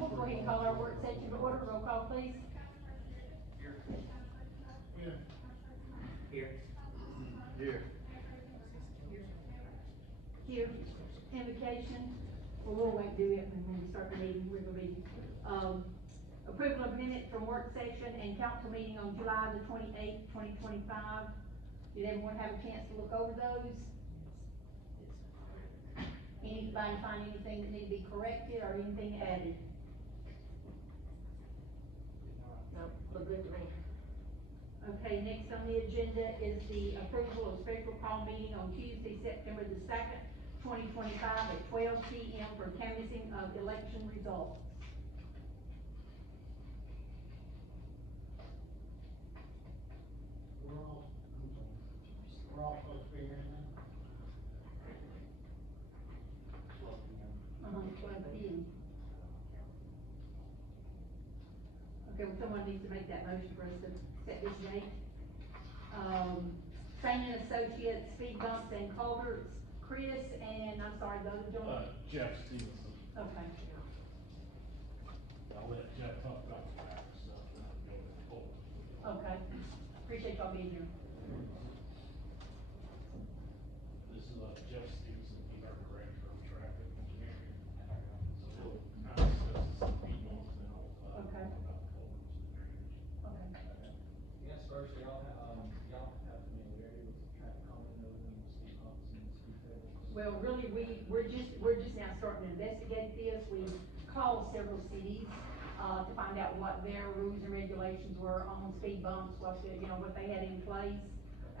we'll go ahead and call our work session to order. Roll call, please. Here. Here. Here. Here. Here. Invocation. Well, we'll wait, do it when we start the meeting. We're gonna be, approval of minutes from work session and council meeting on July the 28th, 2025. Did everyone have a chance to look over those? Anybody find anything that need to be corrected or anything added? No, look good to me. Okay, next on the agenda is the approval of special call meeting on Tuesday, September the 2nd, 2025 at 12 p.m. for canvassing of election results. We're all supposed to be here now. 12 p.m. Okay, well, someone needs to make that motion for us to set this date. Training Associates, speed bumps and culverts, Chris, and I'm sorry, the other gentleman? Jeff Stevenson. Okay. I'll let Jeff talk about the back stuff and I'll go with the whole. Okay, appreciate y'all being here. This is Jeff Stevenson, he's our director of traffic engineering. So we'll kind of discuss the speed bumps and all, Okay. about culverts and drainage. Okay. Yes, first, y'all have familiarity with traffic calming, knowing speed bumps and speed tables? Well, really, we're just now starting to investigate this. We called several cities, to find out what their rules and regulations were on speed bumps, what they had in place.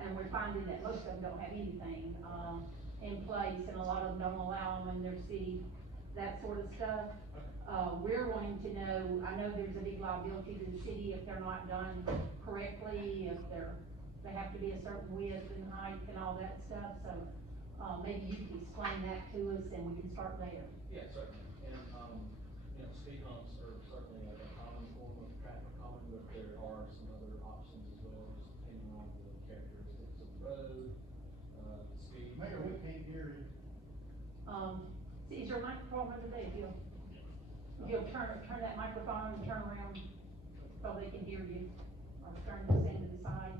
And we're finding that most of them don't have anything, in place, and a lot of them don't allow them in their city, that sort of stuff. We're wanting to know, I know there's a big liability to the city if they're not done correctly, if they have to be a certain width and height and all that stuff, so, maybe you can explain that to us and we can start there. Yeah, certainly, and, speed humps are certainly a common form of traffic calming, but there are some other options as well, just depending on the characteristics of the road, the speed. Mayor, we can't hear you. Is your microphone under there? If you'll turn that microphone and turn around so they can hear you, or turn this end to the side.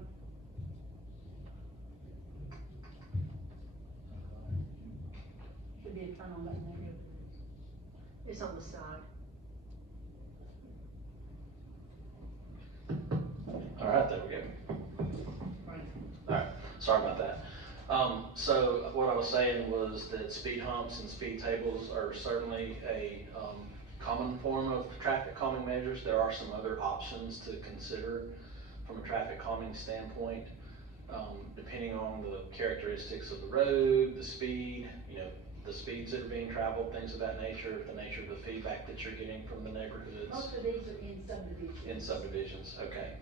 Should be a turn on button there. It's on the side. All right, there we go. All right, sorry about that. So what I was saying was that speed humps and speed tables are certainly a common form of traffic calming measures. There are some other options to consider from a traffic calming standpoint, depending on the characteristics of the road, the speed, the speeds that are being traveled, things of that nature, the nature of the feedback that you're getting from the neighborhoods. Most of these are in subdivisions. In subdivisions, okay.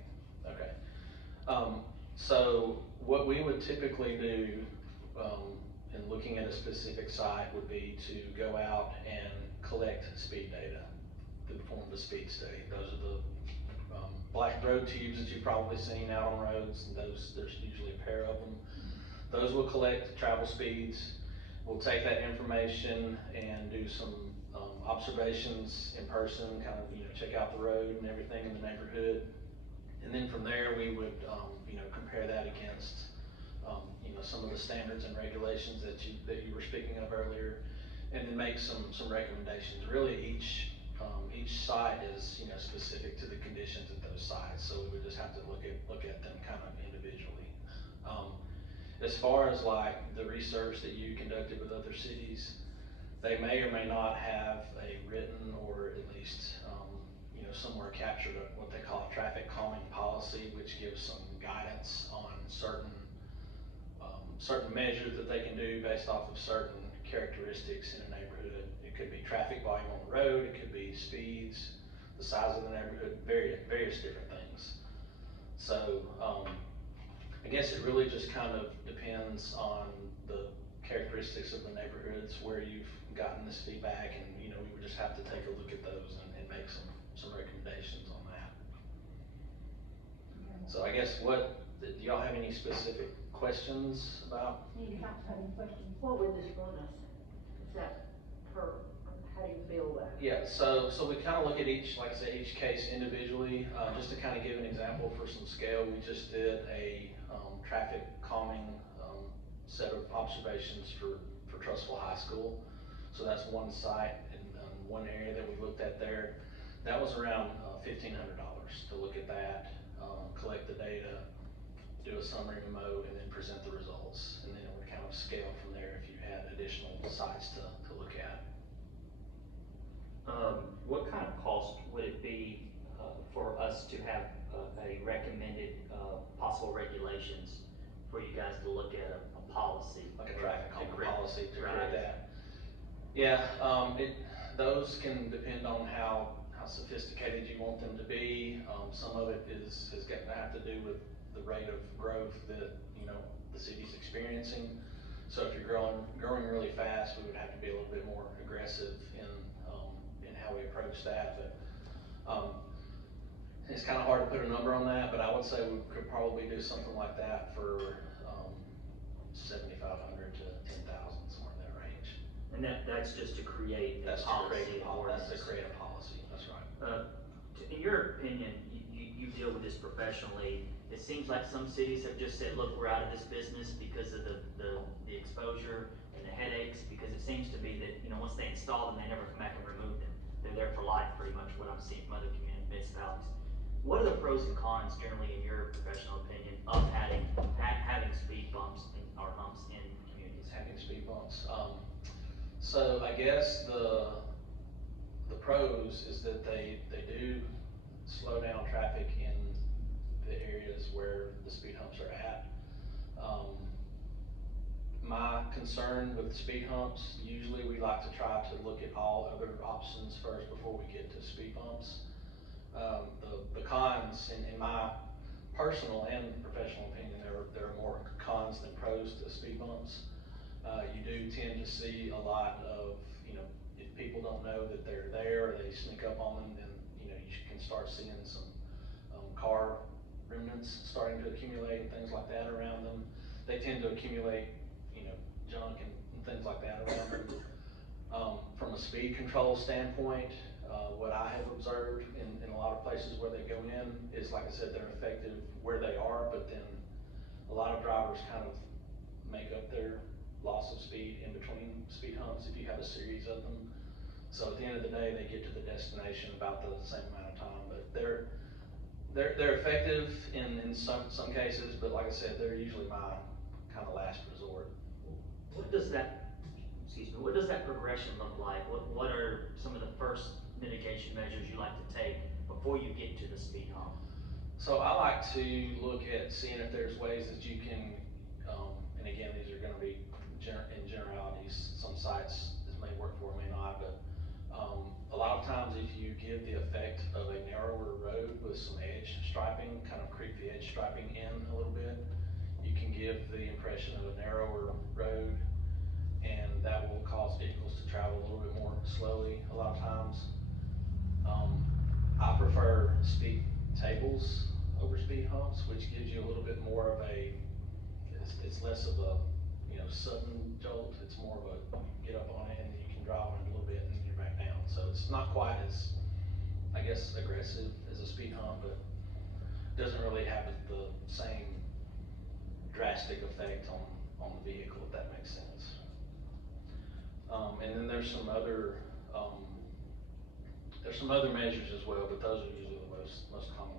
So what we would typically do, in looking at a specific site would be to go out and collect speed data to perform the speed study. Those are the black road tubes that you've probably seen out on roads, and there's usually a pair of them. Those will collect travel speeds. We'll take that information and do some observations in person, kind of check out the road and everything in the neighborhood. And then from there, we would, compare that against, some of the standards and regulations that you were speaking of earlier, and then make some recommendations. Really, each site is, specific to the conditions at those sites, so we would just have to look at them kind of individually. As far as like the research that you conducted with other cities, they may or may not have a written or at least somewhere captured what they call a traffic calming policy, which gives some guidance on certain measures that they can do based off of certain characteristics in a neighborhood. It could be traffic volume on the road, it could be speeds, the size of the neighborhood, various different things. So I guess it really just kind of depends on the characteristics of the neighborhoods where you've gotten this feedback, and we would just have to take a look at those and make some recommendations on that. Okay. So I guess do y'all have any specific questions about? Any council have any questions? What would this run us? Is that per, how do you bill that? Yeah, so we kind of look at each, like I say, each case individually. Just to kind of give an example for some scale, we just did a traffic calming set of observations for Trussville High School. So that's one site and one area that we looked at there. That was around $1,500 to look at that, collect the data, do a summary memo, and then present the results. And then it would kind of scale from there if you had additional sites to look at. What kind of cost would it be for us to have a recommended possible regulations for you guys to look at a policy? Like a traffic calming create- policy to create right. that. Yeah, those can depend on how sophisticated you want them to be. Some of it is going to have to do with the rate of growth that, you know, the city's experiencing. So if you're growing really fast, we would have to be a little bit more aggressive in how we approach that. But it's kind of hard to put a number on that, but I would say we could probably do something like that for $7,500 to $10,000, somewhere in that range. And that's just to create a That's to policy create and a ordinance. That's to create a policy, that's right. In your opinion, you deal with this professionally, it seems like some cities have just said, look, we're out of this business because of the exposure and the headaches, because it seems to be that, you know, once they install them, they never come back and remove them. They're there for life, pretty much what I'm seeing from other municipalities. What are the pros and cons generally, in your professional opinion, of having speed bumps or humps in communities? Having speed bumps. So I guess the pros is that they do slow down traffic in the areas where the speed humps are at. My concern with speed humps, usually we like to try to look at all other options first before we get to speed bumps. The cons, in my personal and professional opinion, there are more cons than pros to speed bumps. You do tend to see a lot of, you know, if people don't know that they're there or they sneak up on them, then, you know, you can start seeing some car remnants starting to accumulate and things like that around them. They tend to accumulate, you know, junk and things like that around them. From a speed control standpoint, what I have observed in a lot of places where they go in is, like I said, they're effective where they are, but then a lot of drivers kind of make up their loss of speed in between speed humps if you have a series of them. So at the end of the day, they get to the destination about the same amount of time, but they're effective in some cases, but like I said, they're usually my kind of last resort. What does that progression look like? What are some of the first mitigation measures you like to take before you get to the speed hump? So I like to look at seeing if there's ways that you can, and again, these are gonna be in generalities, some sites this may work for, may not, but a lot of times if you give the effect of a narrower road with some edge striping, kind of creep the edge striping in a little bit, you can give the impression of a narrower road, and that will cause vehicles to travel a little bit more slowly a lot of times. I prefer speed tables over speed humps, which gives you a little bit more of a, it's less of a, you know, sudden jolt. It's more of a, you get up on it and you can drive on it a little bit and then you're back down. So it's not quite as, I guess, aggressive as a speed hump, but doesn't really have the same drastic effect on the vehicle, if that makes sense. And then there's some other measures as well, but those are usually the most common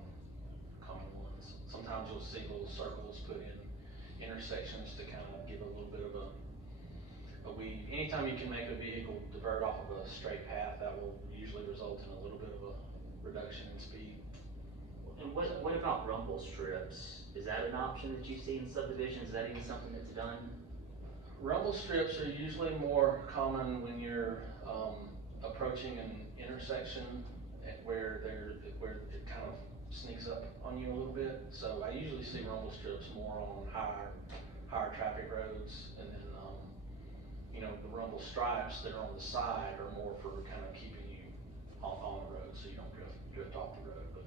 ones. Sometimes you'll see little circles put in intersections to kind of give a little bit of a weave. Anytime you can make a vehicle divert off of a straight path, that will usually result in a little bit of a reduction in speed. And what about rumble strips? Is that an option that you see in subdivisions? Is that even something that's done? Rumble strips are usually more common when you're approaching an intersection where it kind of sneaks up on you a little bit. So I usually see rumble strips more on higher traffic roads, and then you know, the rumble stripes that are on the side are more for kind of keeping you on the road so you don't drift off the road. But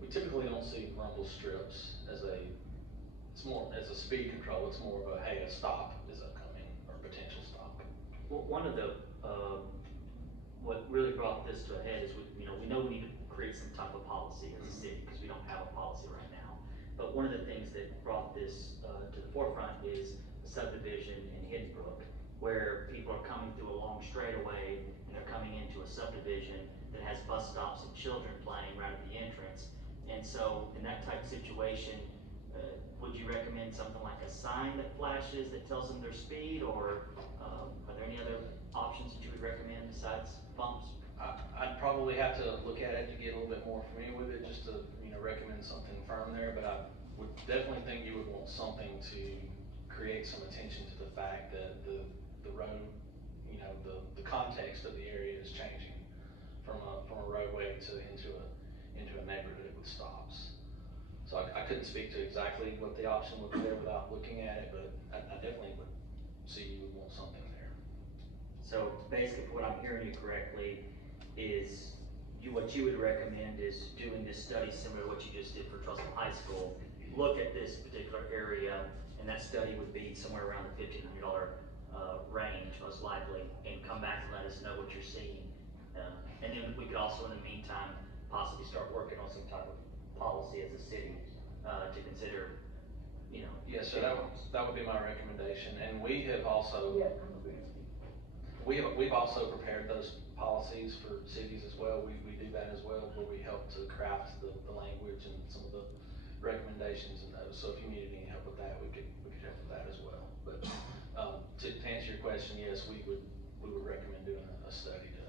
we typically don't see rumble strips as it's more as a speed control. It's more of a, hey, a stop is upcoming or potential stop. Well, one of the what really brought brought this to a head is we know we need to create some type of policy as a city, because we don't have a policy right now. But one of the things that brought this, to the forefront is a subdivision in Hidden Brook, where people are coming through a long straightaway, and they're coming into a subdivision that has bus stops and children playing right at the entrance. And so, in that type of situation, would you recommend something like a sign that flashes that tells them their speed, or, are there any other options that you would recommend besides bumps? I'd probably have to look at it to get a little bit more familiar with it, just to, recommend something firm there, but I would definitely think you would want something to create some attention to the fact that the road, the context of the area is changing from a roadway into a neighborhood with stops. So I couldn't speak to exactly what the option would be there without looking at it, but I definitely would see you would want something there. So basically, if what I'm hearing you correctly is what you would recommend is doing this study similar to what you just did for Trussell High School. Look at this particular area, and that study would be somewhere around the $1,500 range, most likely, and come back and let us know what you're seeing. And then we could also, in the meantime, possibly start working on some type of policy as a city to consider, Yes, so that would be my recommendation, and we have also. Yeah, I'm agreeing. We've also prepared those policies for cities as well. We do that as well, where we help to craft the language and some of the recommendations in those. So if you needed any help with that, we could help with that as well. But to answer your question, yes, we would recommend doing a study to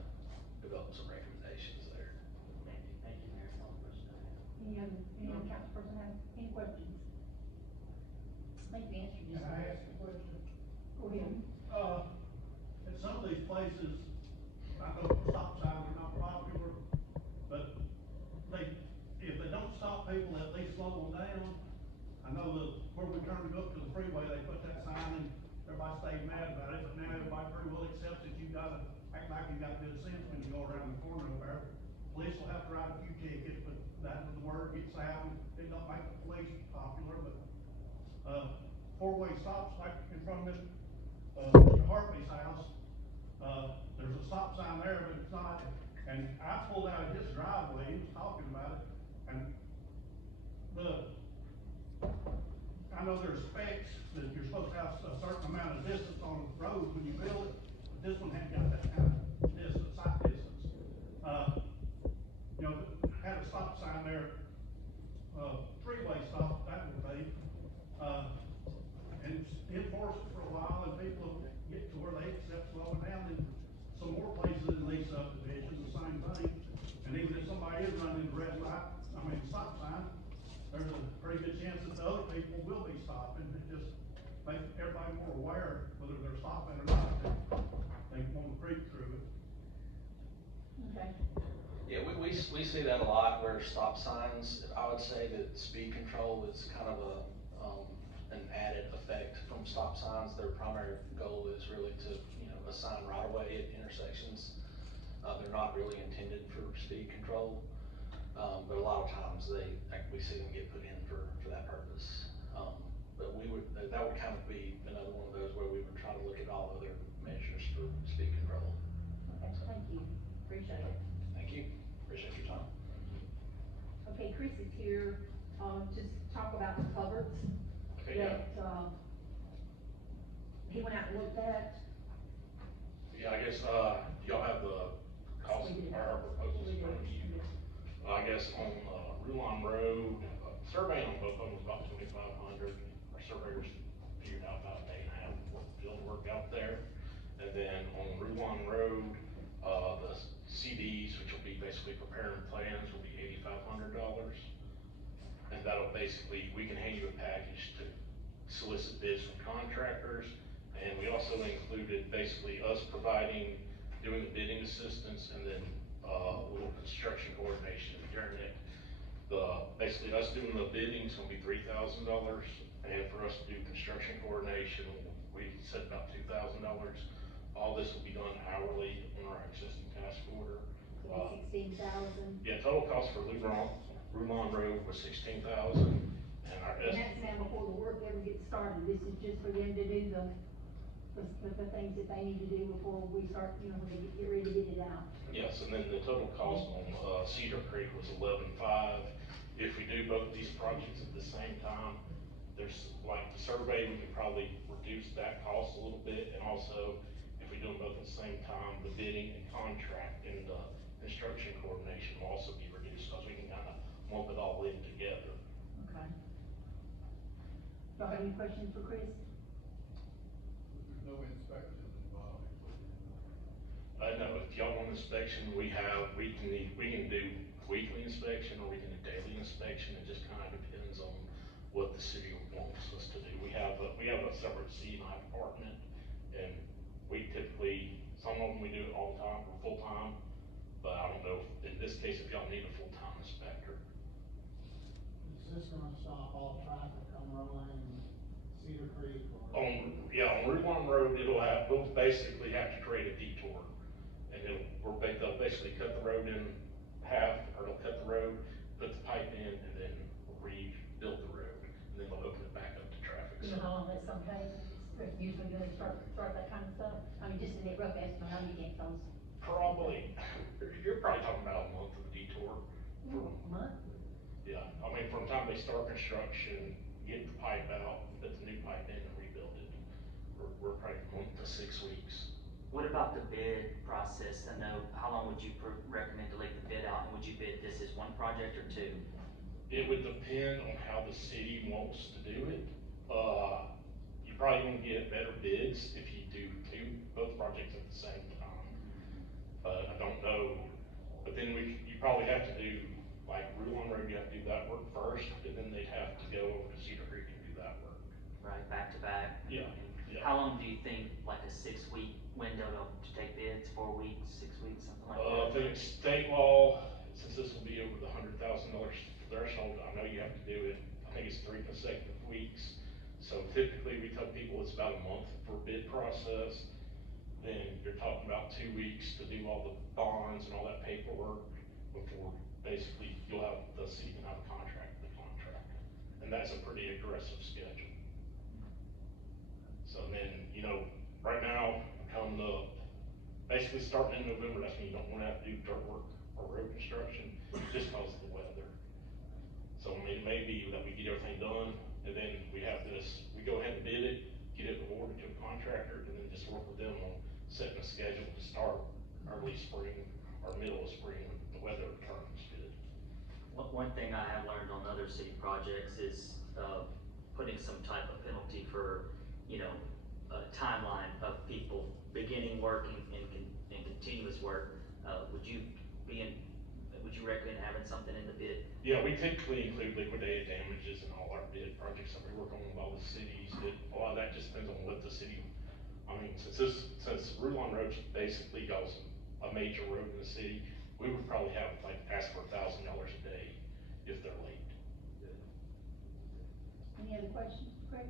develop some recommendations there. Thank you, Mayor. That's all the question I have. Any other councilperson have any questions? I think the answer Can just. I ask a question? Go ahead. In some of these places, I know stop signs are not popular, but if they don't stop people, at least slow them down. I know that where we turn to go up to the freeway, they put that sign and everybody stayed mad about it, but now everybody pretty well accepts that you gotta act like you got good sense when you go around the corner over there. Police will have to write a few tickets, but that's when the word gets out, it don't make the police popular, but, four-way stops like in front of Mr. Hartley's house. There's a stop sign there, but it's not, and I pulled out of his driveway, he was talking about it, and I know there's specs that you're supposed to have a certain amount of distance on the road when you build it, but this one hadn't got that kind of distance, site distance. Had a stop sign there, three-way stop, that would be, and enforce it for a while, and people get to where they accept slowing down. And some more places in these subdivisions, the same thing. And even if somebody is running the red light, stop sign, there's a pretty good chance that the other people will be stopping. It just makes everybody more aware whether they're stopping or not. They want to creep through it. Okay. Yeah, we see that a lot where stop signs, I would say that speed control is kind of an added effect from stop signs. Their primary goal is really to, assign right of way at intersections. They're not really intended for speed control. But a lot of times we see them get put in for that purpose. But that would kind of be another one of those where we would try to look at all other measures for speed control. Okay, thank you, appreciate it. Thank you, appreciate your time. Okay, Chris is here, to talk about the culverts. Okay, yeah. That, he went out and looked at. Yeah, I guess, y'all have the cost, our proposals in front of you. I guess on, Rulon Road, surveying on both of them was about 2,500. Our surveyors figured out about a day and a half of field work out there. And then on Rulon Road, the CDs, which will be basically preparing plans, will be $8,500. And that'll basically, we can hand you a package to solicit bids from contractors. And we also included basically us doing the bidding assistance, and then a little construction coordination during it. Basically us doing the bidding is gonna be $3,000, and for us to do construction coordination, we said about $2,000. All this will be done hourly on our existing task order. 16,000. Yeah, total cost for Rulon Road was $16,000, and our And that's now before the work ever gets started, this is just for them to do the things that they need to do before we start, when they get ready to get it out. Yes, and then the total cost on, Cedar Creek was 11.5. If we do both of these projects at the same time, there's, like, the survey, we could probably reduce that cost a little bit, and also, if we do them both at the same time, the bidding and contract and the construction coordination will also be reduced, because we can kind of lump it all in together. Okay. Y'all have any questions for Chris? There's no inspections involved, No, if y'all want inspection, we can do weekly inspection, or we can do daily inspection, it just kind of depends on what the city wants us to do. We have a separate C&I department, and we typically, some of them we do it all the time, or full-time, but I don't know, in this case, if y'all need a full-time inspector. Is this gonna stop all traffic on Rowan and Cedar Creek or? On Route 1 Road, we'll basically have to create a detour, and they'll basically cut the road in half, or they'll cut the road, put the pipe in, and then rebuild the road, and then they'll open it back up to traffic. You know how long that's gonna take? It's usually gonna start that kind of stuff? I mean, just in that rough estimate, how many close? Probably, you're probably talking about a month of a detour. Month? Yeah, I mean, from the time they start construction, get the pipe out, put the new pipe in and rebuild it, we're probably a month to 6 weeks. What about the bid process? I know, how long would you recommend to leave the bid out, and would you bid this as one project or two? It would depend on how the city wants to do it. You probably won't get better bids if you do both projects at the same time. But I don't know, but then you probably have to do, like, Route 1 Road, you have to do that work first, and then they'd have to go over to Cedar Creek and do that work. Right, back to back? Yeah, yeah. How long do you think, like a 6-week window to take bids, 4 weeks, 6 weeks, something like that? I think state law, since this will be over the $100,000 threshold, I know you have to do it, I think it's 3 consecutive weeks. So typically, we tell people it's about a month for bid process. Then you're talking about 2 weeks to do all the bonds and all that paperwork before basically the city can have a contract with the contractor. And that's a pretty aggressive schedule. So then, right now, basically starting in November, that's when you don't want to have to do dirt work or road construction, just because of the weather. So I mean, it may be that we get everything done, and then we go ahead and bid it, get it awarded to a contractor, and then just work with them on setting a schedule to start early spring or middle of spring when the weather turns good. One thing I have learned on other city projects is, putting some type of penalty for, a timeline of people beginning work and continuous work. Would you recommend having something in the bid? Yeah, we typically include liquidated damages in all our bid projects that we work on with all the cities. A lot of that just depends on what the city, since Route 1 Road basically goes a major road in the city, we would probably ask for $1,000 a day if they're late. Any other questions, Chris?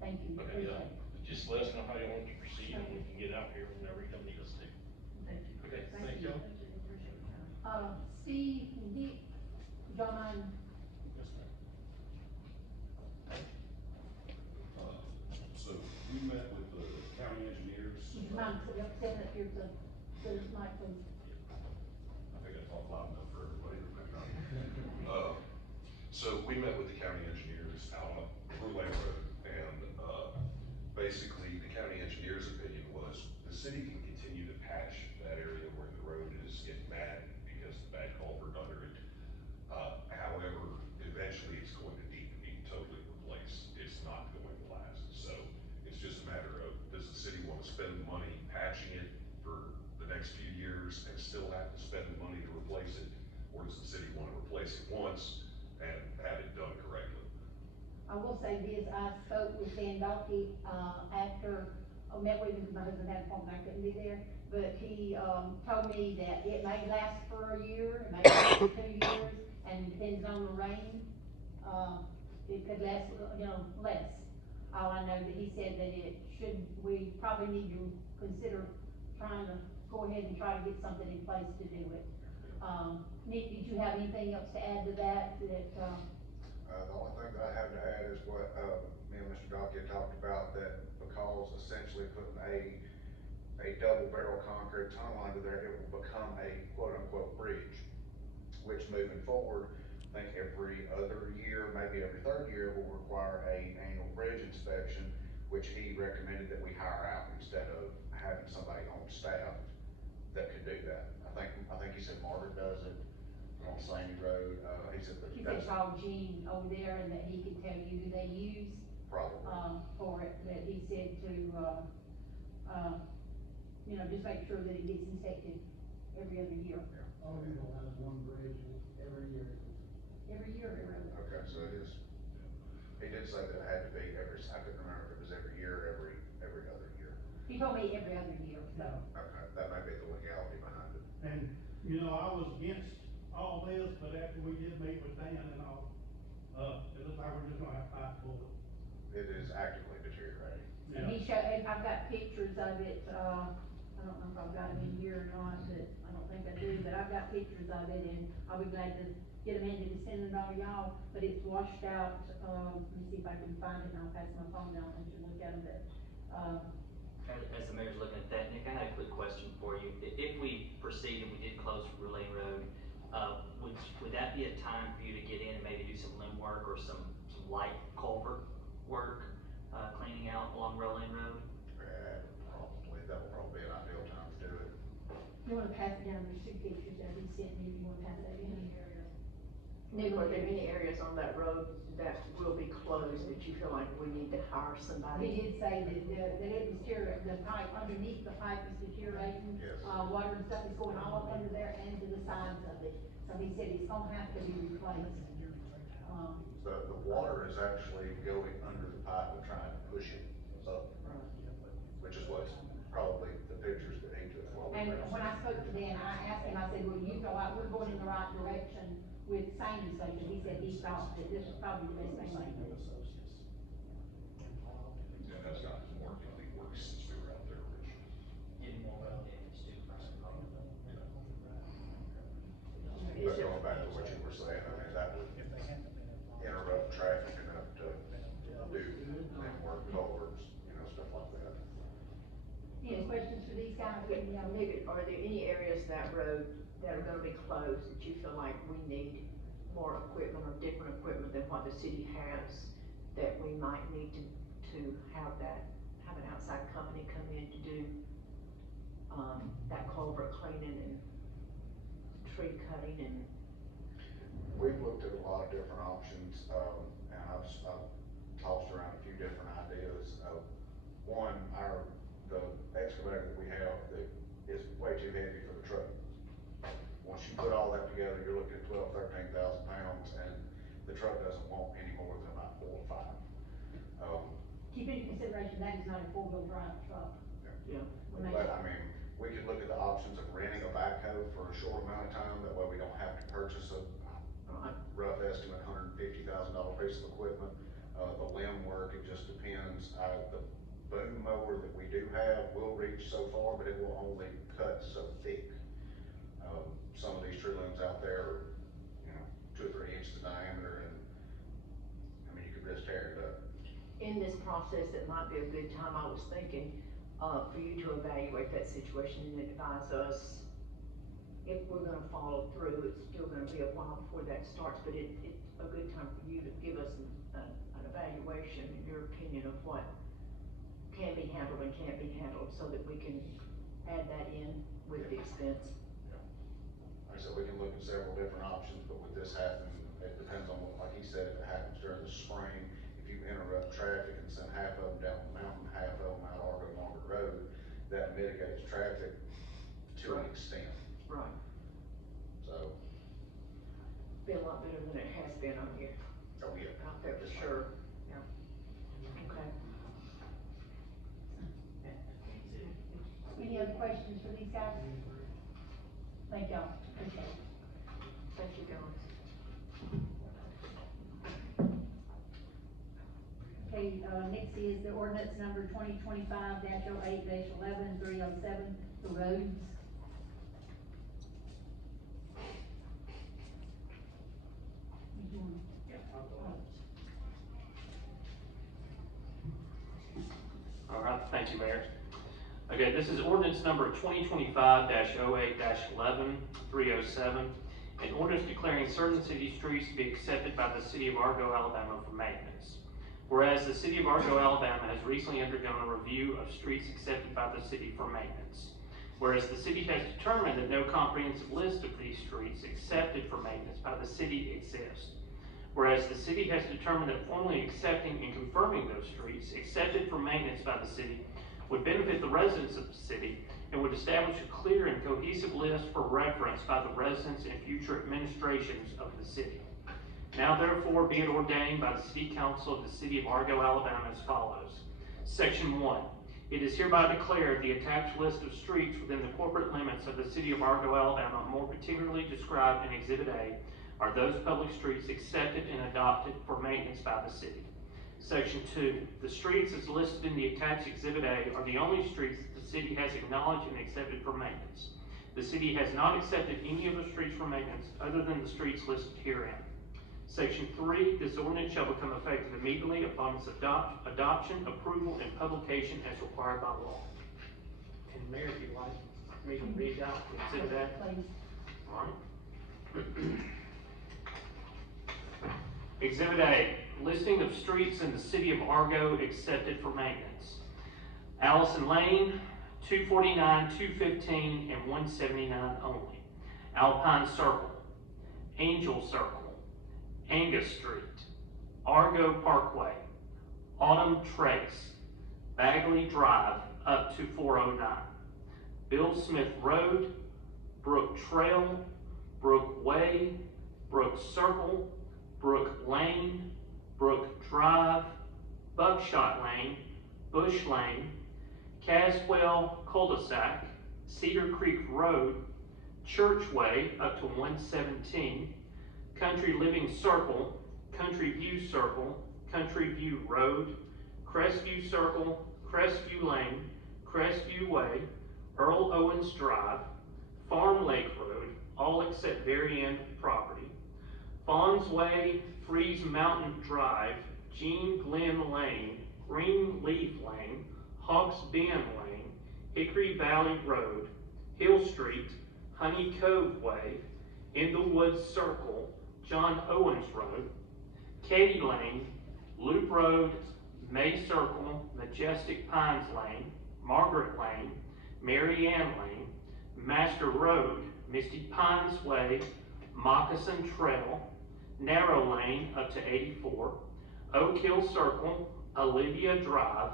Thank you. Okay, Appreciate it. just let us know how you want to proceed, and we can get out here whenever you need us to. Thank you. Okay, Thank you. you. Steve, Dick, John, So we met with the county engineers. would you mind stepping up here to this mic, please? I think I talk loud enough for everybody. So we met with the county engineers out on Brulé Road, and, basically, the county engineer's opinion was the city can continue to patch that area where the road is getting bad because the bad culvert under it. However, eventually it's going to need to be totally replaced. It's not going to last. So it's just a matter of, does the city want to spend money patching it for the next few years and still have to spend the money to replace it? Or does the city want to replace it once and have it done correctly? I will say this, I spoke with Dan Dalkey, after I met with him, my husband had an appointment, I couldn't be there, but he, told me that it may last for a year, it may last for 2 years, and depending on the rain, it could last, less. All I know that he said that we probably need to consider trying to go ahead and try to get something in place to do it. Nick, did you have anything else to add to that, The only thing that I have to add is what, me and Mr. Dockett talked about, that because essentially putting a a double barrel concrete tunnel under there, it will become a quote-unquote bridge, which moving forward, I think every other year, maybe every third year, will require a annual bridge inspection, which he recommended that we hire out instead of having somebody on staff that could do that. I think he said Margaret does it on Slaney Road, he said that. He said call Gene over there and that he could tell you who they use. Probably. For it, that he said to, you know, just make sure that it gets inspected every other year. Argo has one bridge every year. Every year, every other. Okay, so it is, he did say that it had to be I couldn't remember if it was every year, every other year. He told me every other year, so. Okay, that may be the legality behind it. And, you know, I was against all this, but after we did meet with Dan and all, it looks like we're just gonna have to fight for it. It is actively deteriorating. And he showed, and I've got pictures of it, I don't know if I've got them in here or not, but I don't think I do, but I've got pictures of it, and I'll be glad to get them in to send it all to y'all, but it's washed out, let me see if I can find it, and I'll pass my phone down and you look at them, but, As the mayor's looking at that, Nick, I had a quick question for you. If we proceed and we did close Roulette Road, would that be a time for you to get in and maybe do some limb work or some light culvert work, cleaning out along Roulette Road? That will probably be an ideal time to do it. you wanna pass it down, there's two pictures that he sent me, if you wanna pass that in. Nick, are there any areas on that road that will be closed that you feel like we need to hire He somebody? did say that it was the pipe, underneath the pipe is deteriorating. Yes. Water and stuff is going all up under there and to the sides of it, so he said it's gonna have to be replaced. The water is actually going under the pipe and trying to push it up, which is what's probably the pictures that he took. And when I spoke to Dan, I asked him, I said, well, you feel like we're going in the right direction with sanitation station? He said he thought that this was probably the best thing they could do. And that's not more, I think, worse since we were out there originally. Getting more road damage too. But going back to what you were saying, I mean, that would interrupt traffic enough to do and work culverts, you know, stuff like that. Any questions for these guys? Nick, are there any areas that road that are gonna be closed that you feel like we need more equipment or different equipment than what the city has, that we might need to have an outside company come in to do, that culvert cleaning and tree cutting and? We've looked at a lot of different options, and I've tossed around a few different ideas. One, the excavator that we have that is way too heavy for the truck. Once you put all that together, you're looking at 13,000 pounds, and the truck doesn't want any more than about 4 or 5. Keep in consideration, that is not a four-wheel drive truck. Yeah. But I mean, we could look at the options of renting a backhoe for a short amount of time, that way we don't have to purchase a rough estimate, $150,000 piece of equipment. The limb work, it just depends. The boom mower that we do have will reach so far, but it will only cut so thick. Some of these tree limbs out there are, you know, 2 or 3 inches in diameter, and I mean, you could just tear it up. In this process, it might be a good time, I was thinking, for you to evaluate that situation and advise us if we're gonna follow through. It's still gonna be a while before that starts, but it's a good time for you to give us an evaluation, in your opinion, of what can be handled and can't be handled, so that we can add that in with the expense. Like I said, we can look at several different options, but with this happening, it depends on what, like he said, if it happens during the spring, if you interrupt traffic and send half of them down the mountain, half of them out Argo Margaret Road, that mitigates traffic to an extent. Right. So. Be a lot better than it has been on here, Oh, yeah. out there for sure, yeah. Okay. Any other questions for these guys? Thank y'all, appreciate it. Thank you, guys. Okay, next is the ordinance number 2025-08-11-307, the roads. All right, thank you, Mayor. I guess Okay, this is ordinance number 2025-08-11-307. An ordinance declaring certain city streets to be accepted by the city of Argo, Alabama for maintenance. Whereas the city of Argo, Alabama has recently undergone a review of streets accepted by the city for maintenance. Whereas the city has determined that no comprehensive list of these streets accepted for maintenance by the city exists. Whereas the city has determined that formally accepting and confirming those streets accepted for maintenance by the city would benefit the residents of the city and would establish a clear and cohesive list for reference by the residents and future administrations of the city. Now therefore be it ordained by the City Council of the City of Argo, Alabama as follows. Section 1. It is hereby declared the attached list of streets within the corporate limits of the City of Argo, Alabama, more particularly described in Exhibit A, are those public streets accepted and adopted for maintenance by the city. Section 2. The streets as listed in the attached Exhibit A are the only streets that the city has acknowledged and accepted for maintenance. The city has not accepted any of the streets for maintenance other than the streets listed herein. Section 3. This ordinance shall become effective immediately upon its adoption, approval, and publication as required by law. And Mayor, if you'd like me to read out Exhibit A. Please. All right. Exhibit A, listing of streets in the city of Argo accepted for maintenance. Allison Lane, 249, 215, and 179 only. Alpine Circle, Angel Circle, Angus Street, Argo Parkway, Autumn Trace, Bagley Drive up to 409, Bill Smith Road, Brook Trail, Brook Way, Brook Circle, Brook Lane, Brook Drive, Buckshot Lane, Bush Lane, Caswell Cul-de-sac, Cedar Creek Road, Churchway up to 117, Country Living Circle, Country View Circle, Country View Road, Crestview Circle, Crestview Lane, Crestview Way, Earl Owens Drive, Farm Lake Road, all except very end property, Fawns Way, Freeze Mountain Drive, Jean Glen Lane, Greenleaf Lane, Hawks Bend Lane, Hickory Valley Road, Hill Street, Honey Cove Way, In the Woods Circle, John Owens Road, Katy Lane, Loop Road, May Circle, Majestic Pines Lane, Margaret Lane, Mary Ann Lane, Master Road, Misty Pines Way, Moccasin Trail, Narrow Lane up to 84, Oak Hill Circle, Olivia Drive,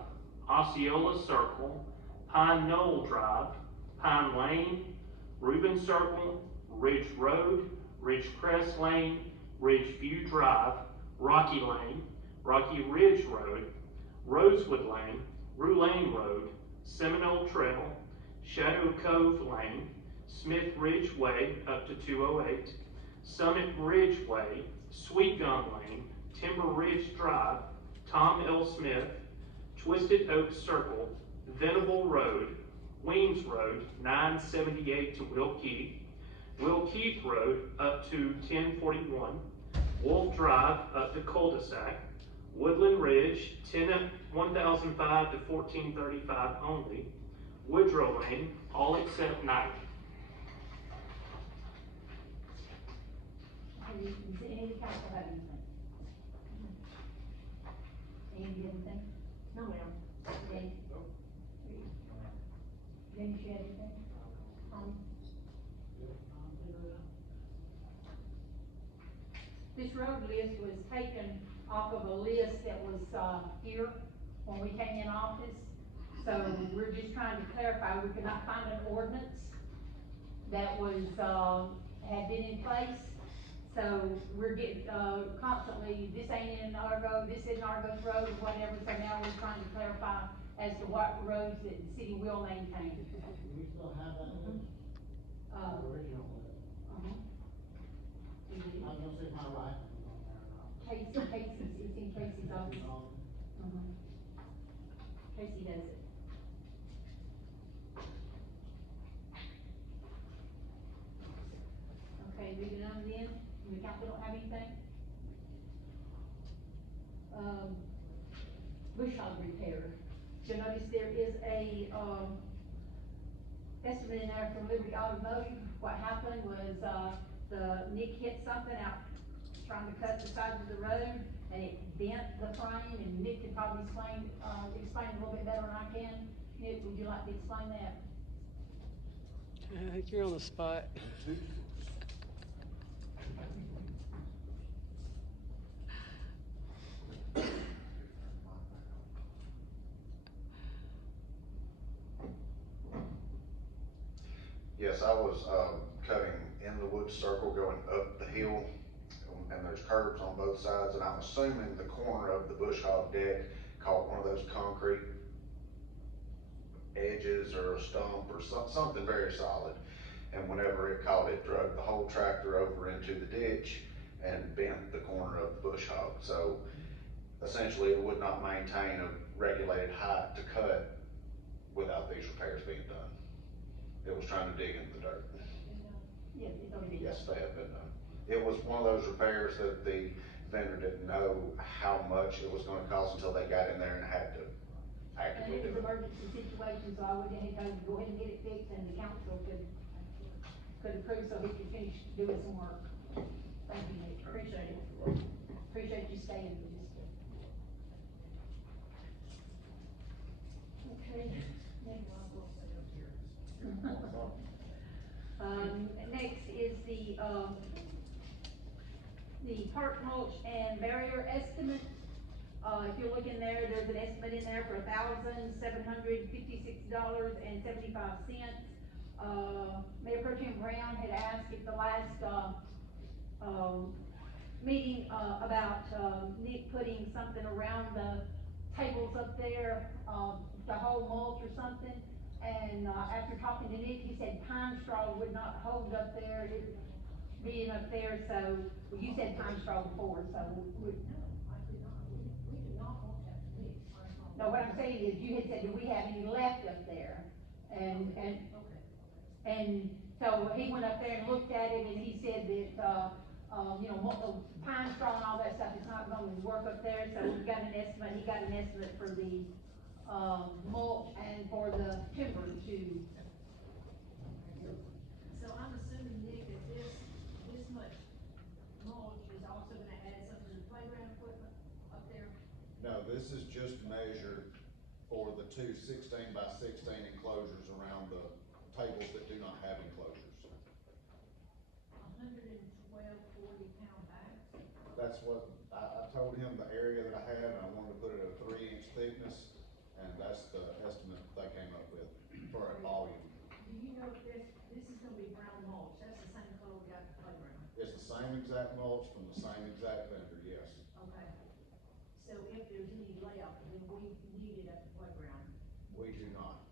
Osceola Circle, Pine Knoll Drive, Pine Lane, Reuben Circle, Ridge Road, Ridgecrest Lane, Ridgeview Drive, Rocky Lane, Rocky Ridge Road, Rosewood Lane, Roulane Road, Seminole Trail, Shadow Cove Lane, Smith Ridge Way up to 208, Summit Ridge Way, Sweet Gum Lane, Timber Ridge Drive, Tom L. Smith, Twisted Oak Circle, Venable Road, Weems Road, 978 to Will Keith Road up to 1041, Wolf Drive up to Cul-de-sac, Woodland Ridge, 1005 to 1435 only, Woodrow Lane, all except 90. Does any of the council have anything? Any of you have anything? No, ma'am. Dave? Dennis, you have anything? This road list was taken off of a list that was, here when we came in office. So we're just trying to clarify, we could not find an ordinance that was, had been in place. So we're getting, constantly, this ain't in Argo, this isn't Argo's road, or whatever, so now we're trying to clarify as to what roads that the city will maintain. Do we still have that list? Original list? I was gonna say my right name on there or not. Casey's, it's in Casey's office. Casey does it. Okay, moving on then, the council don't have anything? Bush hog repair. You'll notice there is a, estimate in there from Liberty Automotive. What happened was, Nick hit something out trying to cut the sides of the road, and it bent the frame, and Nick could probably explain it a little bit better than I can. Nick, would you like to explain that? I think you're on the spot. Yes, I was, cutting in the wood circle going up the hill, and there's curbs on both sides, and I'm assuming the corner of the bush hog deck caught one of those concrete edges or a stump or something very solid. And whenever it caught, it drug the whole tractor over into the ditch and bent the corner of the bush hog. So essentially it would not maintain a regulated height to cut without these repairs being done. It was trying to dig into the dirt. Yeah, it's already been. Yes, they have been done. It was one of those repairs that the vendor didn't know how much it was gonna cost until they got in there and had to And actively it do was it. an emergency situation, so I would have told him to go ahead and get it fixed, and the council could approve so he could finish doing some work. Thank you, Nick, appreciate it. Appreciate you staying with us. Okay. Next is the park mulch and barrier estimate. If you look in there, there's an estimate in there for $1,756.75. Mayor Pro Tem Brown had asked at the last, meeting, about, Nick putting something around the tables up there, to hold mulch or something. And, after talking to Nick, he said pine straw would not hold up there, it being up there, so, well, you said pine straw before, so we. No, what I'm saying is, you had said, do we have any left up there? And so he went up there and looked at it, and he said that, pine straw and all that stuff is not gonna work up there, so we got an estimate, he got an estimate for the, mulch and for the timber too. So I'm assuming, Nick, that this much mulch is also gonna add something to the playground equipment up there? No, this is just measured for the two 16 by 16 enclosures around the tables that do not have enclosures. 112 40-pound bags? That's what, I told him the area that I had, and I wanted to put it at a 3-inch thickness, and that's the estimate they came up with for a volume. Do you know if this is gonna be brown mulch? That's the same color we got at the playground. It's the same exact mulch from the same exact vendor, yes. Okay. So if there's any layout, then we need it at the playground. We do not.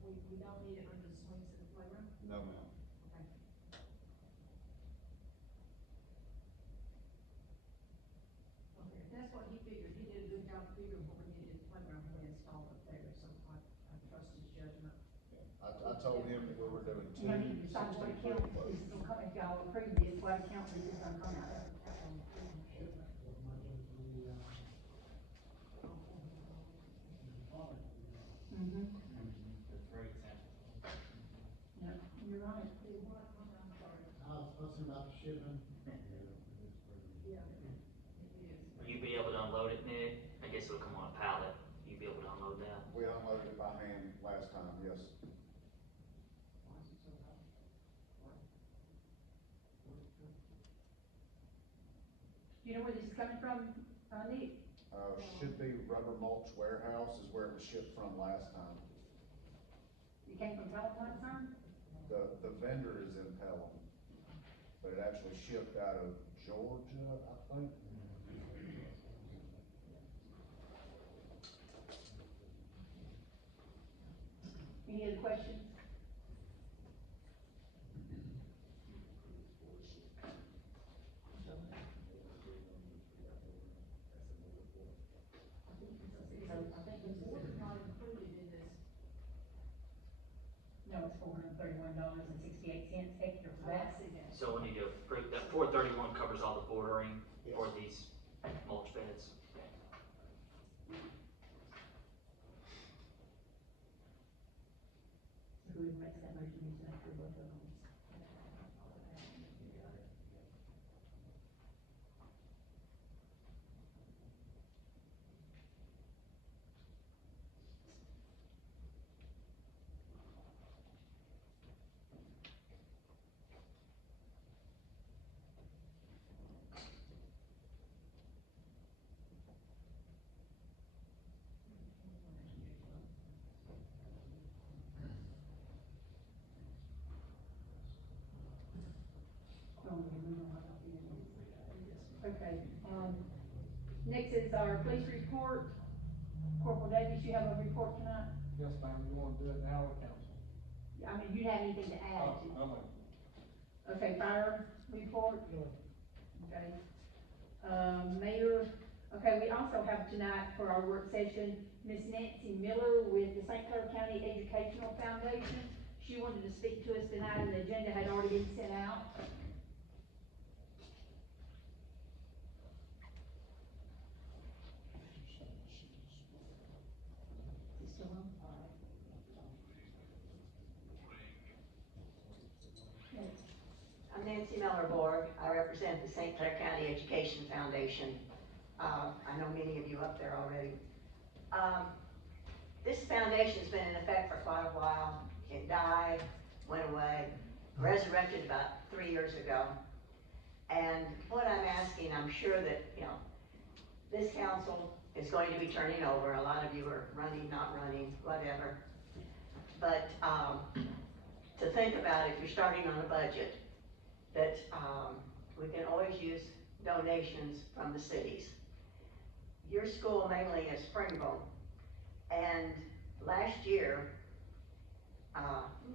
We don't need it under the swings at the playground? No, ma'am. Okay. Okay, that's what he figured. He did a good job figuring what we needed at the playground when we installed up there, so I trust his judgment. I told him that we were doing You know, you decide what account this is gonna come, if y'all approve this, what account this is gonna come out of. Mm-hmm. That's very example. Yep, you're right. I was fussing about the shipping. Yeah, it is. Will you be able to unload it, Nick? I guess it'll come on a pallet. You be able to unload that? We unloaded it by hand last time, yes. Do you know where this is coming from, Nick? Should be Rubber Mulch Warehouse is where it was shipped from last time. It came from Pelham, sir? The vendor is in Pelham, but it actually shipped out of Georgia, I think. Any other questions? No, it's $431.68 extra for that. So we need to approve, that 431 covers all the bordering for these mulch beds. Who makes that motion? report? Corporal Davis, you have a report tonight? Yes, ma'am, you wanna do it now or council? I mean, you have anything to add to? I'm Okay, fire report? Okay. Mayor, okay, we also have tonight for our work session, Miss Nancy Miller with the St. Clair County Educational Foundation. She wanted to speak to us tonight, and the agenda had already been sent out. Is it still on? All right. I'm Nancy Miller Borg. I represent the St. Clair County Education Foundation. I know many of you up there already. This foundation's been in effect for quite a while. It died, went away, resurrected about 3 years ago. And what I'm asking, I'm sure that, this council is going to be turning over. A lot of you are running, not running, whatever. But to think about, if you're starting on a budget, that we can always use donations from the cities. Your school mainly is Springville, and last year,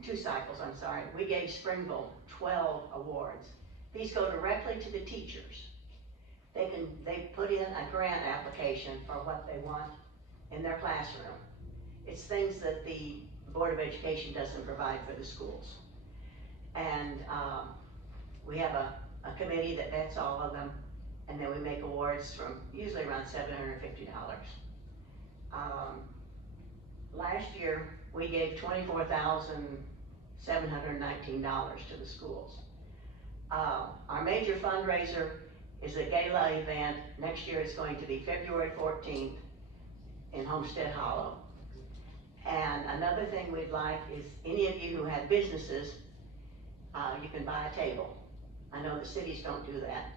2 cycles, I'm sorry, we gave Springville 12 awards. These go directly to the teachers. They put in a grant application for what they want in their classroom. It's things that the Board of Education doesn't provide for the schools. And we have a committee that vets all of them, and then we make awards from usually around $750. Last year, we gave $24,719 to the schools. Our major fundraiser is a gala event. Next year it's going to be February 14th in Homestead Hollow. And another thing we'd like is any of you who have businesses, you can buy a table. I know the cities don't do that,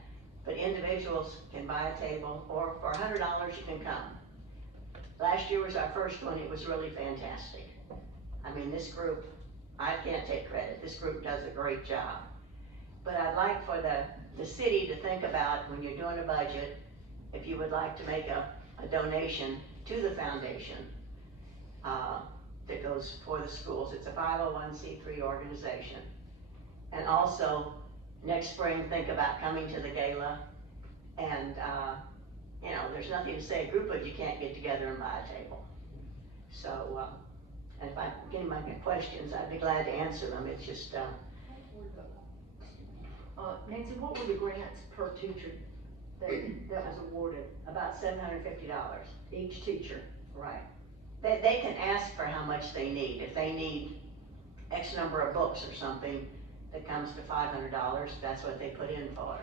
but individuals can buy a table, or for $100 you can come. Last year was our first one. It was really fantastic. I mean, this group, I can't take credit. This group does a great job. But I'd like for the city to think about, when you're doing a budget, if you would like to make a donation to the foundation that goes for the schools. It's a 501c3 organization. And also, next spring, think about coming to the gala. And, there's nothing to say a group of you can't get together and buy a table. So, and if I get my questions, I'd be glad to answer them. It's just, Nancy, what were the grants per teacher that was awarded? about $750. Each teacher? Right. They can ask for how much they need. If they need X number of books or something that comes to $500, that's what they put in for.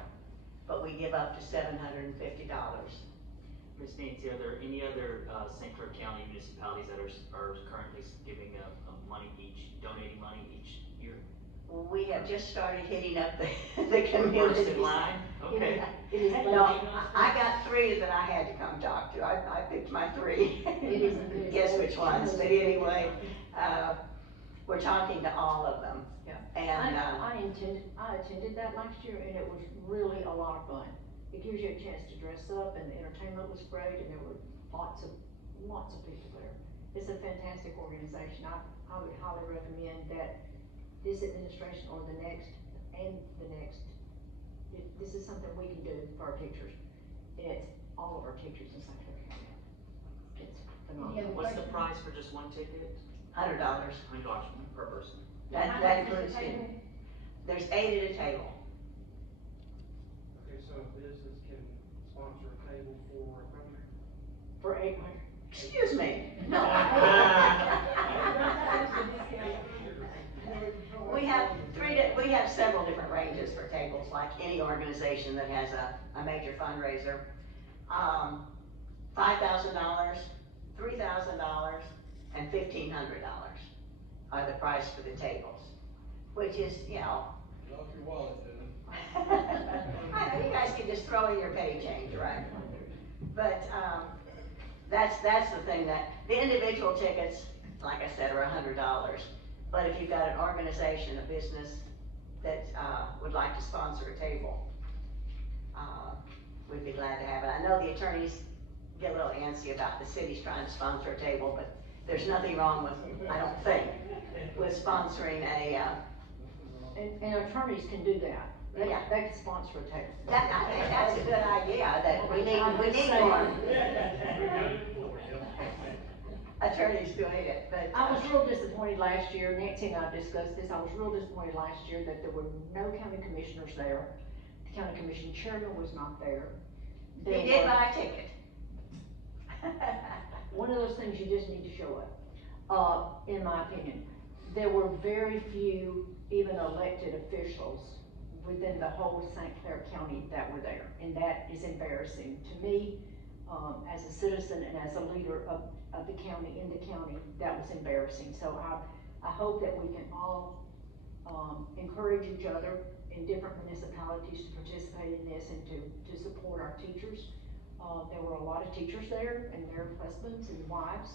But we give up to $750. Ms. Nancy, are there any other St. Clair County municipalities that are currently giving donating money each year? We have just started hitting up the First community. in line? Okay. No, I got 3 that I had to come talk to. I picked my 3. Guess which ones, but anyway, we're talking to all of them. Yeah. And I attended that last year, and it was really a lot of fun. It gives you a chance to dress up, and the entertainment was great, and there were lots of people there. It's a fantastic organization. I would highly recommend that this administration or the next, this is something we can do for our teachers. And it's all of our teachers in St. Clair County. It's phenomenal. What's the price for just one ticket? $100. $100 per person. That includes food. There's 8 at a table. Okay, so a business can sponsor a table for $100? For $800. Excuse me. No. We have several different ranges for tables, like any organization that has a major fundraiser. $5,000, $3,000, and $1,500 are the price for the tables, which is, Off your wallet, then. I know you guys can just throw in your petty change, right? But that's the thing, that the individual tickets, like I said, are $100. But if you've got an organization, a business that would like to sponsor a table, we'd be glad to have it. I know the attorneys get a little antsy about the city's trying to sponsor a table, but there's nothing wrong with, I don't think, with sponsoring a, And attorneys can do that. Yeah. They can sponsor a table. I think that's a good idea, that we need more attorneys doing it, but. I was real disappointed last year, Nancy and I discussed this, I was real disappointed last year that there were no county commissioners there. The county commission chairman was not there. He There did were- buy a ticket. One of those things you just need to show up, in my opinion. There were very few, even elected officials within the whole St. Clair County that were there, and that is embarrassing to me, as a citizen and as a leader of the county, in the county, that was embarrassing. So I hope that we can all, encourage each other in different municipalities to participate in this and to support our teachers. There were a lot of teachers there and their husbands and wives.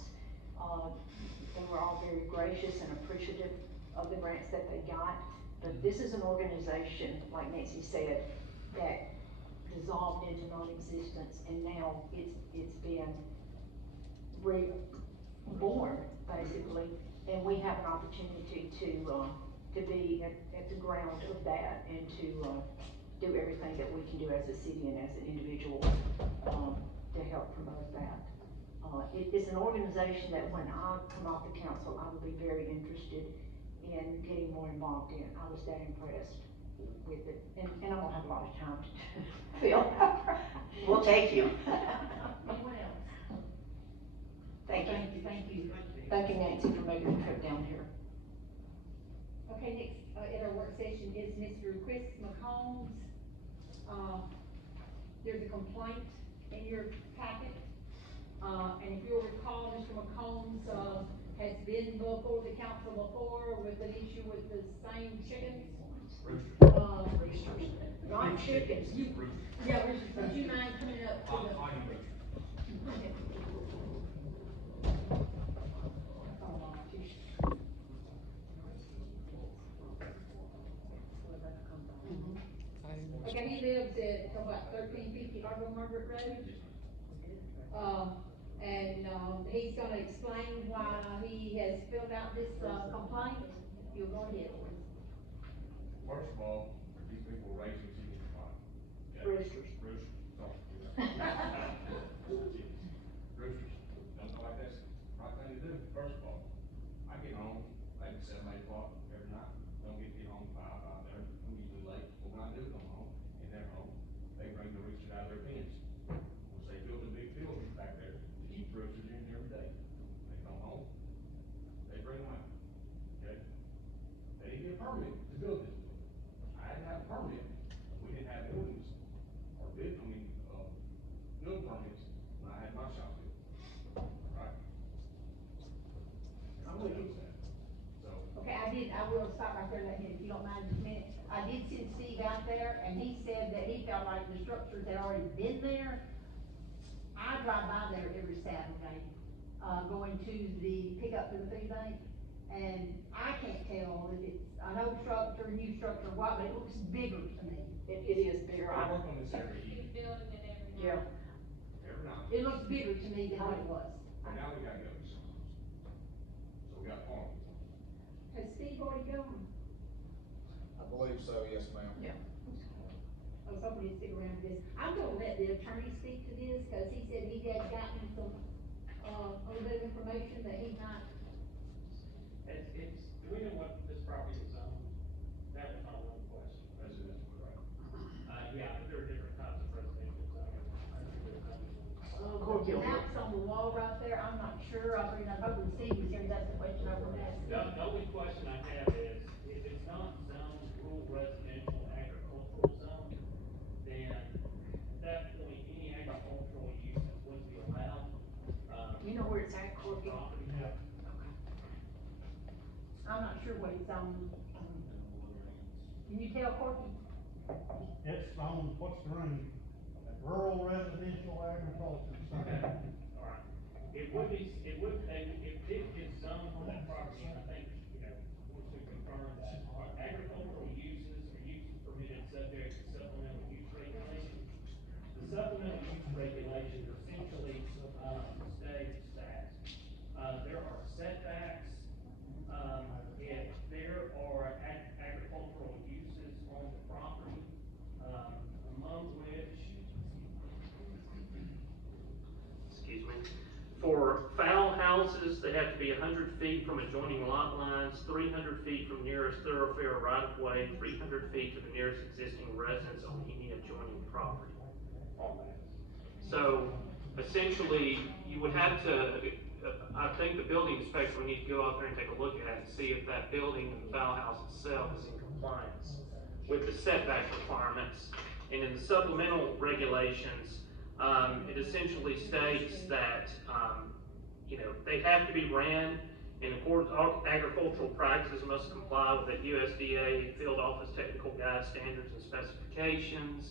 They were all very gracious and appreciative of the grants that they got. But this is an organization, like Nancy said, that dissolved into non-existence, and now it's been reborn, basically. And we have an opportunity to be at the ground of that and to do everything that we can do as a city and as an individual, to help promote that. It's an organization that when I come off the council, I would be very interested in getting more involved in. I was that impressed with it, and I don't have a lot of time to fill. We'll take you. Anyone else? Thank you. Thank you. Thank you, Nancy, for making the trip down here. Okay, next, at our work session is Mr. Chris McCombs. There's a complaint in your packet. And if you'll recall, Mr. McCombs, has been before the council before with an issue with the same chickens. Roosters, not chickens. Yeah, roosters. Would you mind coming up to the? Okay, he lives at, about 1350 Argo Margaret Road. He's gonna explain why he has filled out this, complaint. You'll go ahead. First of all, these people are raising chickens fine. Roosters. Roosters, sorry. Roosters, don't know like that's the right thing to do. First of all, I get home maybe 7, 8 o'clock every night, don't get home 5:30, I'm usually late, but when I do come home, and they're home, they bring the roosters out of their pens. Once they build a big building back there, to keep roosters in every day, they come home, they bring them out, okay? They didn't get a permit to build this building. I didn't have a permit, we didn't have buildings, or building permits when I had my shop built, right? I'm with you. So, Okay, I will stop right there, if you don't mind just a minute. I did send Steve out there, and he said that he felt like the structures had already been there. I drive by there every Saturday, going to the, pick up to the food bank, and I can't tell if it's an old structure, new structure, what, but it looks bigger to me. It is bigger. I work on this every evening, Yeah. every night, It looks bigger to me than what it was. and now we got goats. So we got farm. Has Steve already gone? I believe so, yes, ma'am. Yeah. I was hoping he'd stick around for this. I'm gonna let the attorney speak to this, cause he said he had gotten some, a little bit of information that he might. Do we know what this property is zoned? That was my one question. Residential, right? Yeah, but there are different types of residential zoning. The maps on the wall right there, I'm not sure, I mean, I'm hoping Steve was here, that's the question I would ask. The only question I have is, if it's not zoned rural residential agricultural zone, then at that point, any agricultural uses would be allowed. You know where it's at, Corky? Property. Okay. I'm not sure what it's on. Can you tell, Corky? It's on, what's the range? Rural residential agriculture. Okay, all right. It would be, if it is zoned on that property, and I think, once we confirm that agricultural uses or uses permitted subject to supplemental use regulations. The supplemental use regulations essentially be 100 feet from adjoining lot lines, 300 feet from nearest thoroughfare right of way, 300 feet to the nearest existing residence on any adjoining property on that. So essentially, you would have to, I think the building inspector would need to go out there and take a look at it and see if that building and the fowl house itself is in compliance with the setback requirements. And in the supplemental regulations, it essentially states that, they have to be ran in accordance, all agricultural practices must comply with the USDA Field Office Technical Guide standards and specifications.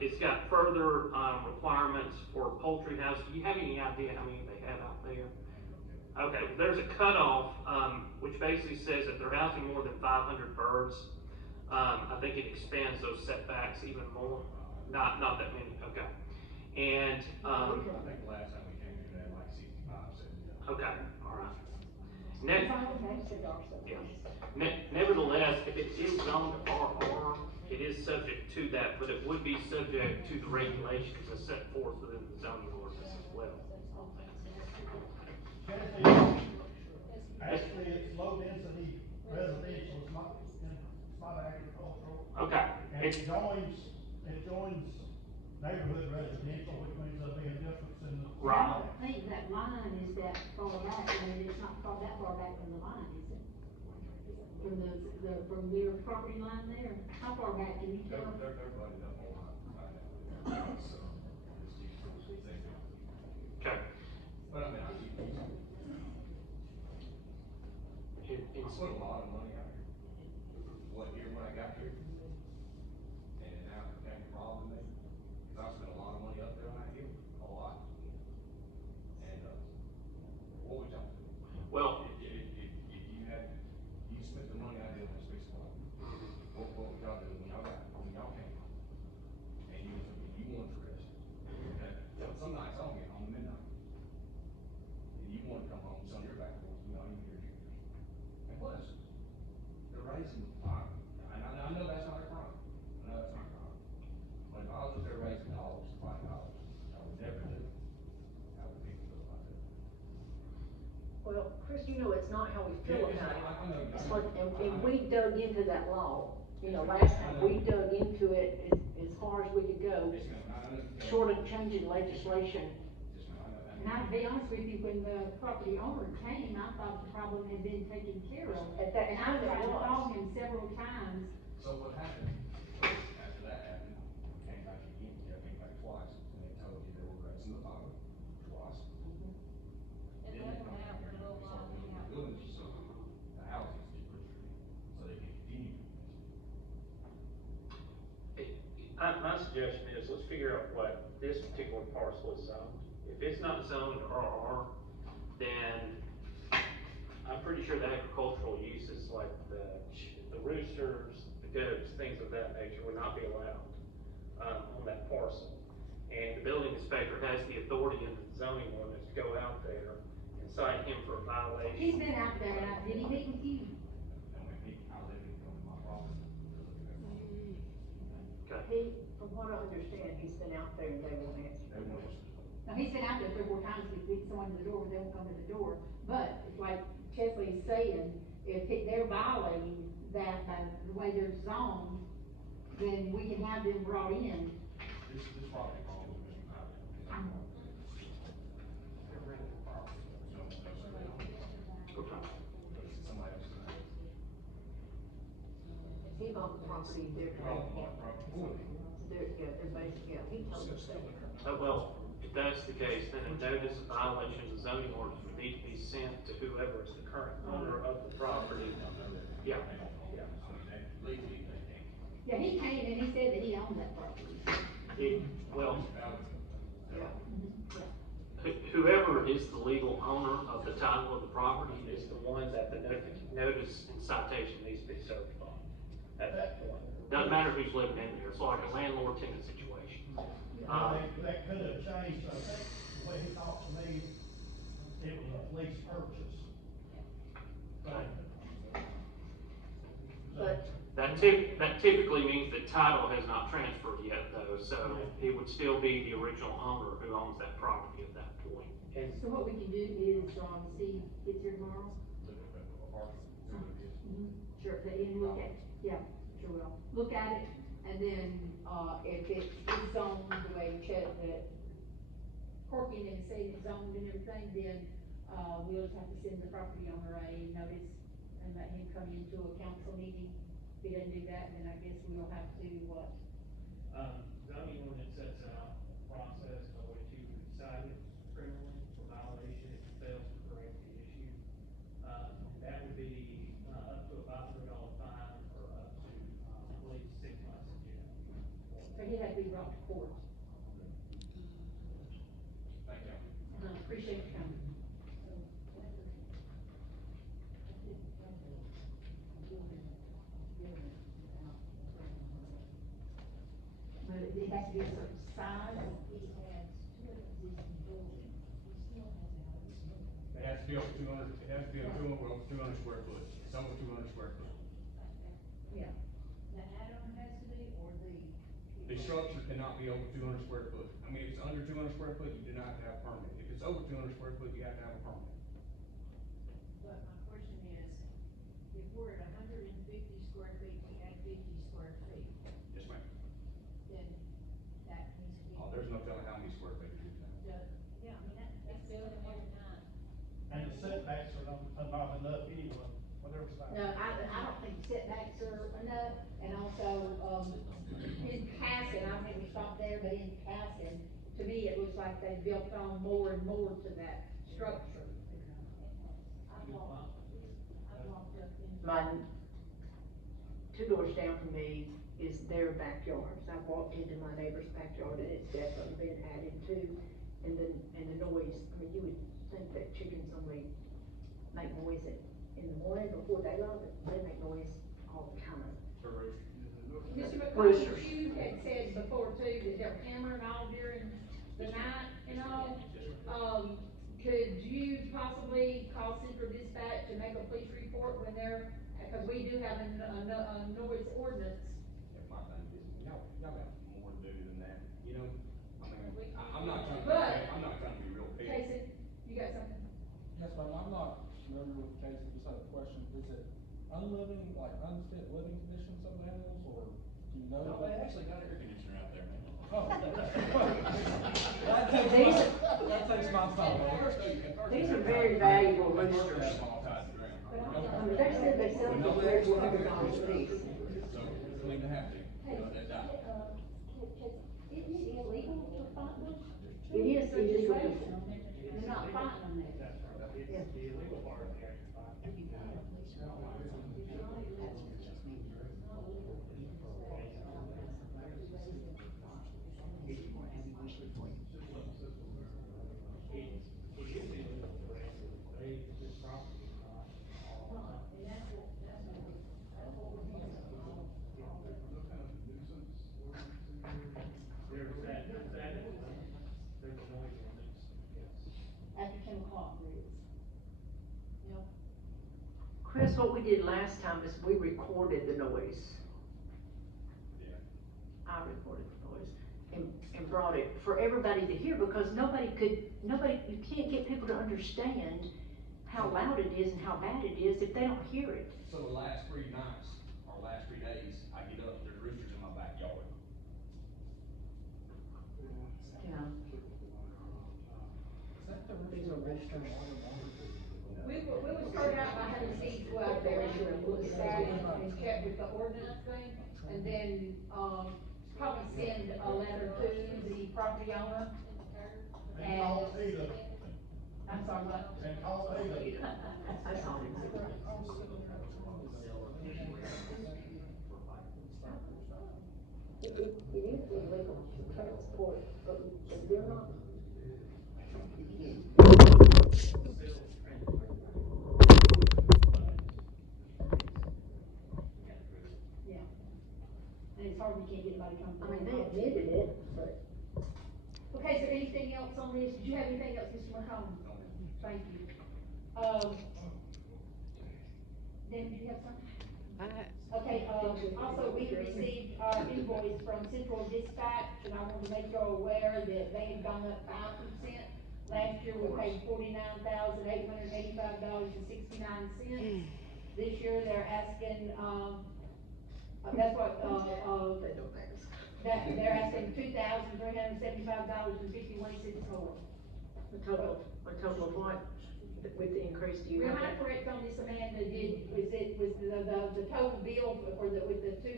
It's got further, requirements for poultry houses. Do you have any idea how many they have out there? Okay, there's a cutoff, which basically says that they're housing more than 500 birds. I think it expands those setbacks even more. Not that many, okay. And, I think the last time we came through that, like 65, 70. okay, all right. Nevertheless, if it is zoned RR, it is subject to that, but it would be subject to the regulations as set forth within the zoning ordinance as well. Actually, it's low density residential, it's not agricultural. Okay. And it joins neighborhood residential, which means there'll be a difference in the. I don't think that line is that far back, it's not that far back from the line, is it? From their property line there, how far back can you tell? They're butted up all right. So, Okay. but I mean, I put a lot of money out here. When I got here, and now it became a problem to me, because I spent a lot of money up there on that hill, a lot. And, what would y'all do? Well, If you spent the money I did on this piece of property, what would y'all do when y'all came? And you wanted to rest. Okay? Some nights I'll get home midnight. And you want to come home, sit on your back porch, you hear yours. And plus, they're raising, and I know that's not a crime. But if I was up there raising dollars, $5, I would never do it. I would pick it up like that. Well, Chris, it's not how we feel Yeah, about it. I know. It's like, and we dug into that law, last time, we dug into it as far as we could go, Yes, ma'am, I know. short of changing legislation. Yes, ma'am, I know. And I'll be honest with you, when the property owner came, I thought the problem had been taken care of. At that And I time it tried to was. call him several times. So what happened, after that happened, came back again, came back twice, and they told you they were raising the bottom twice. Then they come back here and they start building the buildings, so the houses get pushed, so they can continue. my suggestion is, let's figure out what this particular parcel is zoned. If it's not zoned RR, then I'm pretty sure the agricultural uses like the roosters, the goats, things of that nature would not be allowed, on that parcel. And the building inspector has the authority in the zoning ordinance to go out there and cite him for a violation. He's been out there, did he meet with you? I live in my property. Okay. From what I understand, he's been out there and they won't answer. They want us to. No, he's been out there 3 or 4 times to get someone to the door, but they won't come to the door. But, it's like Chesley's saying, if they're violating that by the way they're zoned, then we can have them brought in. This property belongs to Mr. Knight. They're renting the property. No, they don't. Okay. It's somebody else's name. He bought the property, they're, They own the property for them. they're basically, he told us that. Well, if that's the case, then a notice of violation of the zoning ordinance would need to be sent to whoever is the current owner of the property. Yeah, yeah. Legally, they can't. Yeah, he came and he said that he owned that property. Well, Yeah. whoever is the legal owner of the title of the property is the one that the notice and citation needs to be served on at that point. Doesn't matter who's living in there, it's like a landlord-tenant situation. That could have changed, I think, the way he talked to me, it was a lease purchase. But That that typically means that title has not transferred yet though, so it would still be the original owner who owns that property at that point. So what we can do is, Steve gets here tomorrow. Sure, and look at, yeah, sure will, look at it, and then, if it's zoned the way Chet, that Corky and saying it's zoned and everything, then, we'll just have to send the property owner a notice and let him come into a council meeting. If he doesn't do that, then I guess we'll have to, what? Zoning ordinance sets out a process by which you would decide it criminally for violation if it fails to correct the issue. That would be, up to a $500 fine or up to, I believe, 6 months in jail. So he had to be brought to court. Thank you. Appreciate your coming. But it has to be a certain size. It has to be over 200, it has to be over 200 square foot. It's over 200 square foot. Yeah. The structure cannot be over 200 square foot. I mean, if it's under 200 square foot, you do not have to have a permit. If it's over 200 square foot, you have to have a permit. But my question is, if we're at 150 square feet, we add 50 square feet, Yes, ma'am. then that needs to be. Oh, there's no telling how many square feet it is now. Yeah, I mean, that's building every time. And the setbacks are not enough anyway, whatever size. No, I don't think setbacks are enough, and also, in passing, I've never stopped there, but in passing, to me, it looks like they built on more and more to that structure. I've walked up in. My, 2 doors down from me is their backyards. I've walked into my neighbor's backyard and it's definitely been added to. And the noise, I mean, you would think that chickens only make noise in the morning before daylight, but they make noise all the time. Mr. Roosters. McCollum, you had said before too that they're hammering all during the night and all. Could you possibly call Central Dispatch and make a police report when they're, cause we do have a noise ordinance. Yeah, my thing is, y'all got more to do than that, you know? I mean, I'm not trying to, But- I'm not trying to be real petty. Casey, you got something? Yes, ma'am, I'm not familiar with the case, I just had a question, is it unliving, like unfit living conditions of the animals, or do you know? No, they actually got air conditioner out there, man. Oh, that takes These my, are- that takes my time. These are very valuable roosters. Have them all tied to the ground. I mean, they said they sell them for $100 a piece. So, it's going to have to, you know, that die. Isn't it illegal to fight them? It is illegal to. They're not fighting them there. Yeah. The illegal part of the action fight. After 10 o'clock, there is. Yep. Chris, what we did last time is we recorded the noise. Yeah. I recorded the noise and brought it for everybody to hear, because you can't get people to understand how loud it is and how bad it is if they don't hear it. So the last 3 nights, or last 3 days, I get up, there's roosters in my backyard. Yeah. These are roosters. We will start out by having Steve go out there and look at that and check with the ordinance thing, and then, probably send a letter to the property owner. And call Peter, I'm sorry, what? and call Peter. I saw him. It is illegal to transport, but they're not. Yeah. And it's hard, we can't get anybody to come. I mean, they admitted it, but. Okay, is there anything else on this? Did you have anything else, Mr. McCollum? Thank you. Dan, did you have something? Okay, also invoice from Central Dispatch, and I want to make you aware that they had gone up 5%. Last year, we paid $49,885.69. This year, they're asking, that's what, they're asking $2,375.51 more. A total of what, with the increase, do you We're have not that? correct on this, Amanda, was the total bill for with the 2%,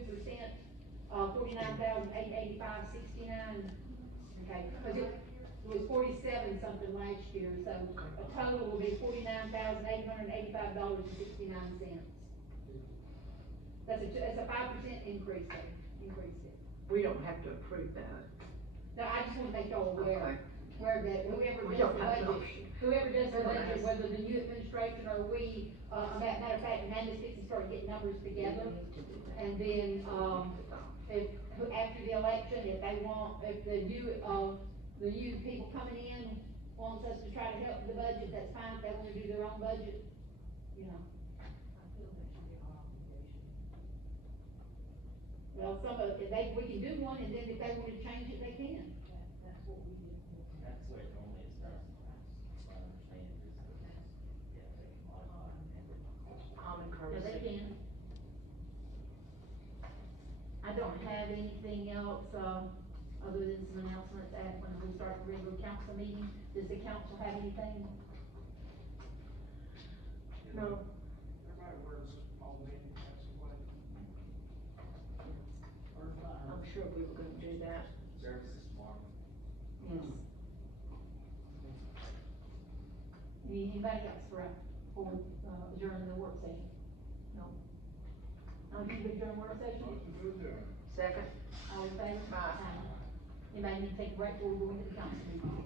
$49,885.69. Okay, cause it was 47 something last year, so a total will be $49,885.69. That's a 5% increase, increased it. We don't have to approve that. No, I just wanna make y'all aware, Okay. aware that whoever We does don't the have no budget, option. whoever does the We don't budget, have- whether the new administration or we, matter of fact, Amanda's fixing to start getting numbers together. And then, after the election, if they want, if the new people coming in wants us to try to help with the budget, that's fine, if they wanna do their own budget, you know. Well, some of, we can do one, and then if they wanna change it, they can. That's what we did. That's the way it normally is done. My understanding is that, yeah, they can modify it. Common Yeah, courtesy. they can. I don't have anything else, other than some announcements at when we start the regular council meeting. Does the council have anything? No. Everybody wears all the meeting, that's the way. Or fire. I'm sure we were gonna do that. Services tomorrow. Yes. Anybody else for adjourning the work session? No. You would adjourn work session? Second? All in favor? Aye. Anybody need to take a break before we go into the council meeting?